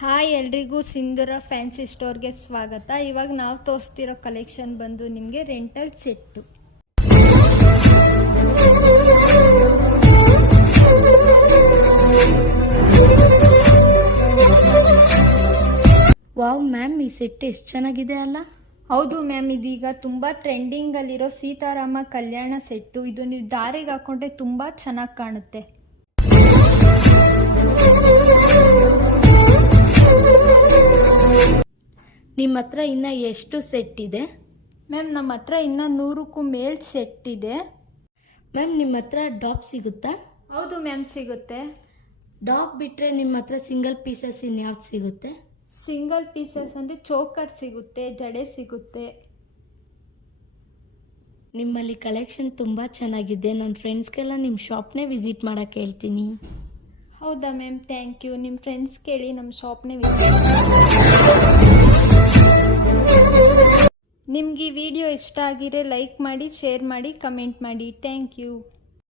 Hi ಎಲ್ರಿಗೂ ಸಿಂಧೂರ fancy ಸ್ಟೋರ್ಗೆ ಸ್ವಾಗತ. ಇವಾಗ ನಾವು ತೋರಿಸ್ತಿರೋ ಕಲೆಕ್ಷನ್ ಬಂದು ನಿಮಗೆ ರೆಂಟಲ್ ಸೆಟ್ಟು. ವಾವ್ ಮ್ಯಾಮ್, ಈ ಸೆಟ್ ಎಷ್ಟು ಚೆನ್ನಾಗಿದೆ ಅಲ್ಲ? ಹೌದು ಮ್ಯಾಮ್, ಇದೀಗ ತುಂಬ ಟ್ರೆಂಡಿಂಗಲ್ಲಿರೋ ಸೀತಾರಾಮ ಕಲ್ಯಾಣ ಸೆಟ್ಟು. ಇದು ನೀವು ದಾರಿಗೆ ಹಾಕೊಂಡ್ರೆ ತುಂಬ ಚೆನ್ನಾಗಿ ಕಾಣುತ್ತೆ. ನಿಮ್ಮ ಹತ್ರ ಇನ್ನ ಎಷ್ಟು ಸೆಟ್ ಇದೆ? ಮ್ಯಾಮ್, ನಮ್ಮ ಹತ್ರ ಇನ್ನು 100ಕ್ಕೂ ಮೇಲ್ ಸೆಟ್ ಇದೆ. ಮ್ಯಾಮ್, ನಿಮ್ಮ ಹತ್ರ ಡಾಪ್ ಸಿಗುತ್ತಾ? ಹೌದು ಮ್ಯಾಮ್, ಸಿಗುತ್ತೆ. ಡಾಪ್ ಬಿಟ್ಟರೆ ನಿಮ್ಮ ಹತ್ರ ಸಿಂಗಲ್ ಪೀಸಸ್ ಇನ್ಯಾವ್ದು ಸಿಗುತ್ತೆ? ಸಿಂಗಲ್ ಪೀಸಸ್ ಅಂದರೆ ಚೋಕರ್ ಸಿಗುತ್ತೆ, ಜಡೆ ಸಿಗುತ್ತೆ. ನಿಮ್ಮಲ್ಲಿ ಕಲೆಕ್ಷನ್ ತುಂಬ ಚೆನ್ನಾಗಿದೆ. ನನ್ನ ಫ್ರೆಂಡ್ಸ್ಗೆಲ್ಲ ನಿಮ್ಮ ಶಾಪ್ನೇ ವಿಸಿಟ್ ಮಾಡೋಕ್ಕೆ ಹೇಳ್ತೀನಿ. ಹೌದಾ ಮ್ಯಾಮ್, ಥ್ಯಾಂಕ್ ಯು. ನಿಮ್ಮ ಫ್ರೆಂಡ್ಸ್ ಕೇಳಿ ನಮ್ಮ ಶಾಪ್ನೇ ವಿಸಿಟ್. ನಿಮ್ಗೆ ಈ ವಿಡಿಯೋ ಇಷ್ಟ ಆಗಿದ್ರೆ ಲೈಕ್ ಮಾಡಿ, ಶೇರ್ ಮಾಡಿ, ಕಮೆಂಟ್ ಮಾಡಿ. Thank you.